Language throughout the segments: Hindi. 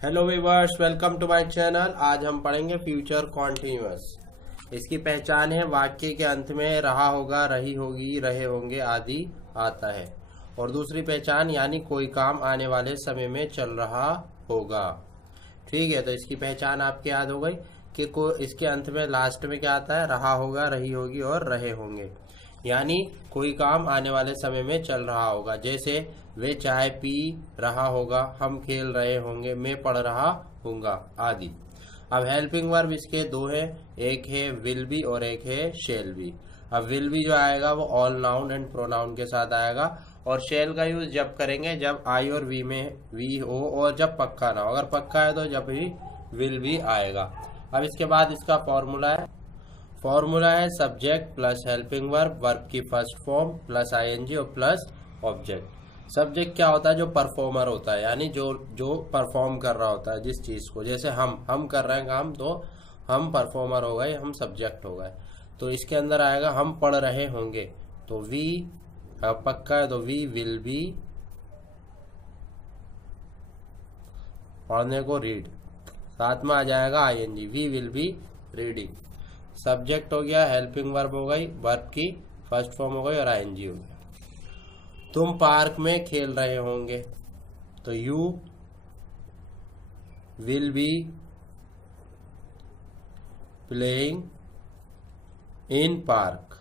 Hello viewers, welcome to my channel. आज हम पढ़ेंगे फ्यूचर कॉन्टिन्यूअस। इसकी पहचान है वाक्य के अंत में रहा होगा, रही होगी, रहे होंगे आदि आता है। और दूसरी पहचान यानी कोई काम आने वाले समय में चल रहा होगा। ठीक है, तो इसकी पहचान आपके याद हो गई कि इसके अंत में लास्ट में क्या आता है, रहा होगा, रही होगी और रहे होंगे। यानी कोई काम आने वाले समय में चल रहा होगा। जैसे वे चाय पी रहा होगा, हम खेल रहे होंगे, मैं पढ़ रहा हूँगा आदि। अब हेल्पिंग वर्ब इसके दो हैं, एक है विल बी और एक है शेल बी। अब विल बी जो आएगा वो ऑल नाउन एंड प्रोनाउन के साथ आएगा, और शेल का यूज जब करेंगे जब आई और वी में वी हो और जब पक्का ना हो। अगर पक्का है तो जब ही विल बी आएगा। अब इसके बाद इसका फॉर्मूला है subject plus helping verb, verb की फर्स्ट फॉर्म प्लस आईएनजी और प्लस ऑब्जेक्ट। सब्जेक्ट क्या होता है? जो परफॉर्मर होता है, यानी जो परफॉर्म कर रहा होता है जिस चीज को। जैसे हम कर रहे हैं काम, तो हम परफॉर्मर हो गए, हम सब्जेक्ट हो गए। तो इसके अंदर आएगा हम पढ़ रहे होंगे, तो वी पक्का है तो वी विल बी पढ़ने को रीड। साथ में आ जाएगा I N G, we will be reading. Subject हो गया, हेल्पिंग वर्ब हो गई, वर्ब की फर्स्ट फॉर्म हो गई और आईएनजी हो गया। तुम पार्क में खेल रहे होंगे, तो you will be playing in park.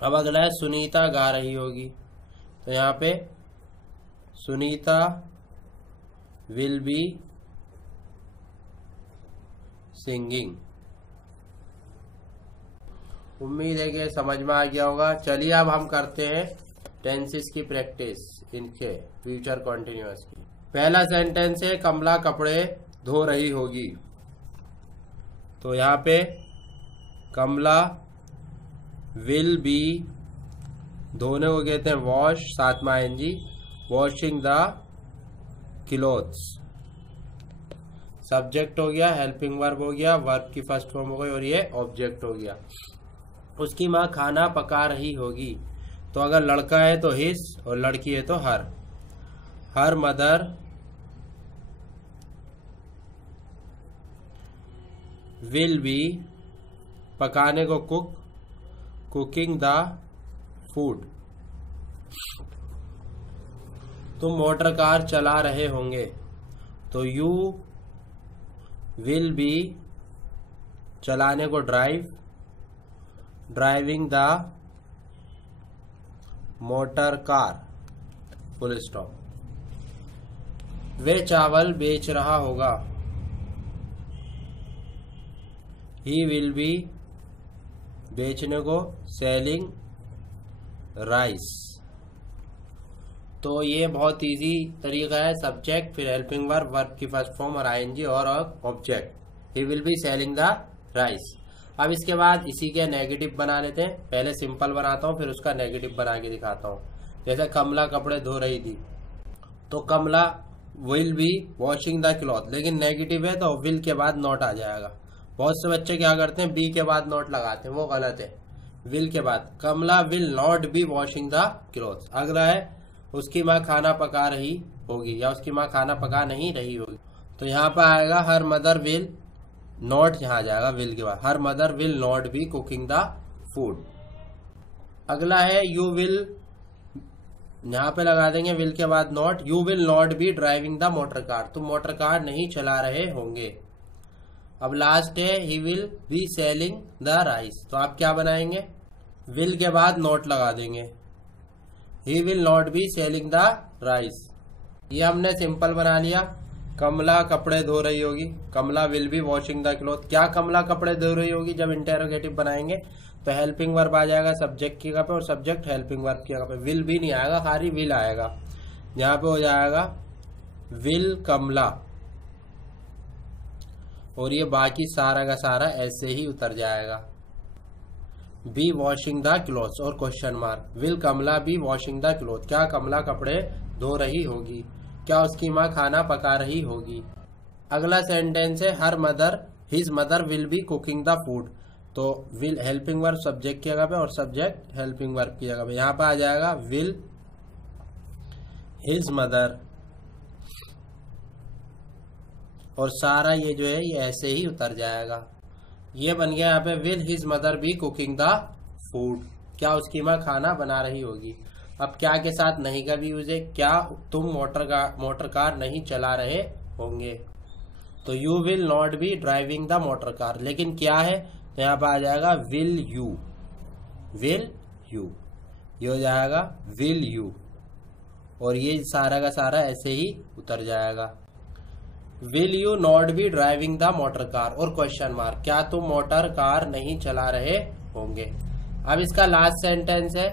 अब अगला है सुनीता गा रही होगी, तो यहां पे सुनीता विल बी सिंगिंग। उम्मीद है कि समझ में आ गया होगा। चलिए अब हम करते हैं टेंसेस की प्रैक्टिस, इनके फ्यूचर कॉन्टिन्यूअस की। पहला सेंटेंस है कमला कपड़े धो रही होगी, तो यहाँ पे कमला विल बी, धोने को कहते हैं वॉश, साथ में I N G, washing the clothes. Subject हो गया, हेल्पिंग वर्ब हो गया, वर्ब की फर्स्ट फॉर्म हो गई और ये ऑब्जेक्ट हो गया। उसकी माँ खाना पका रही होगी, तो अगर लड़का है तो हिज और लड़की है तो हर। हर मदर विल बी, पकाने को कुक, कुकिंग द फूड। तुम मोटर कार चला रहे होंगे, तो यू विल बी, चलाने को drive, driving the motor car, full stop. वे चावल बेच रहा होगा, ही विल बी, बेचने को सेलिंग राइस। तो ये बहुत इजी तरीका है। सब्जेक्ट, फिर हेल्पिंग वर्ब, वर्ब की फर्स्ट फॉर्म और आईएनजी और object. He will be selling the rice. अब इसके बाद इसी के नेगेटिव बना लेते हैं। पहले सिंपल बनाता हूँ, फिर उसका नेगेटिव बना के दिखाता हूँ। जैसे कमला कपड़े धो रही थी, तो Kamala will be washing the cloth, लेकिन नेगेटिव है तो विल के बाद नॉट आ जाएगा। बहुत से बच्चे क्या करते हैं, बी के बाद नॉट लगाते हैं, वो गलत है। विल के बाद Kamala will not be washing the cloth. अगला है उसकी माँ खाना पका रही होगी, या उसकी माँ खाना पका नहीं रही होगी, तो यहाँ पर आएगा हर मदर विल नॉट, यहाँ आ जाएगा विल के बाद, हर mother will not B cooking the food. अगला है यू विल, यहाँ पे लगा देंगे विल के बाद not, you will not B driving the motor car, तुम मोटर कार नहीं चला रहे होंगे। अब लास्ट है he will be selling the rice, तो आप क्या बनाएंगे, विल के बाद नॉट लगा देंगे, he will not be selling the rice. ये हमने सिंपल बना लिया। कमला कपड़े धो रही होगी, Kamala will be washing the cloth. क्या कमला कपड़े धो रही होगी? जब इंटेरोगेटिव बनाएंगे तो हेल्पिंग वर्ब आ जाएगा सब्जेक्ट की जगह पे, और सब्जेक्ट हेल्पिंग वर्ब की जगह पे। विल बी नहीं आएगा, खाली विल आएगा। यहाँ पे हो जाएगा विल कमला, और ये बाकी सारा का सारा ऐसे ही उतर जाएगा। बी वॉशिंग द क्लोथ्स और question mark, will Kamala be washing the cloth. क्या कमला कपड़े धो रही होगी? क्या उसकी माँ खाना पका रही होगी? अगला सेंटेंस है her mother his mother will B cooking the food, तो विल हेल्पिंग वर्ब सब्जेक्ट की जगह पे और सब्जेक्ट हेल्पिंग वर्ब की जगह पे। यहाँ पे आ जाएगा विल हिज मदर और सारा ये जो है ये ऐसे ही उतर जाएगा। ये बन गया यहाँ पे will his mother be cooking the food, क्या उसकी माँ खाना बना रही होगी। अब क्या के साथ नहीं का भी यूज है, क्या तुम मोटर कार नहीं चला रहे होंगे, तो you will not B driving the motor car. लेकिन क्या है तो यहाँ पे आ जाएगा विल यू, विल यू, ये हो जाएगा विल यू, और ये सारा का सारा ऐसे ही उतर जाएगा। Will you not be driving the motor car और क्वेश्चन मार्क, क्या तुम मोटर कार नहीं चला रहे होंगे। अब इसका लास्ट सेंटेंस है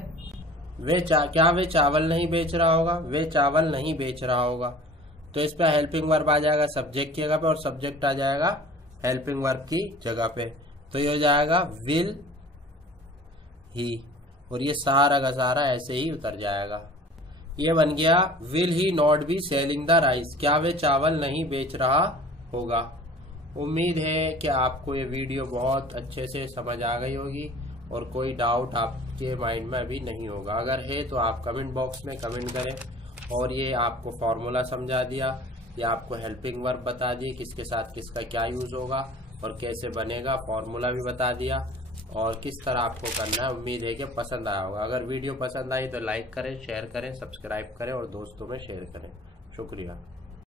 क्या वे चावल नहीं बेच रहा होगा, वे चावल नहीं बेच रहा होगा, तो इस पे हेल्पिंग वर्ब आ जाएगा सब्जेक्ट की जगह पे और सब्जेक्ट आ जाएगा हेल्पिंग वर्ब की जगह पे, तो ये हो जाएगा विल ही, और ये सारा का सारा ऐसे ही उतर जाएगा। ये बन गया will he not be selling the rice, क्या वे चावल नहीं बेच रहा होगा। उम्मीद है कि आपको ये वीडियो बहुत अच्छे से समझ आ गई होगी और कोई डाउट आपके माइंड में अभी नहीं होगा। अगर है तो आप कमेंट बॉक्स में कमेंट करें। और ये आपको फॉर्मूला समझा दिया, या आपको हेल्पिंग वर्ब बता दी किसके साथ किसका क्या यूज होगा और कैसे बनेगा, फॉर्मूला भी बता दिया और किस तरह आपको करना है। उम्मीद है कि पसंद आया होगा। अगर वीडियो पसंद आई तो लाइक करें, शेयर करें, सब्सक्राइब करें और दोस्तों में शेयर करें। शुक्रिया।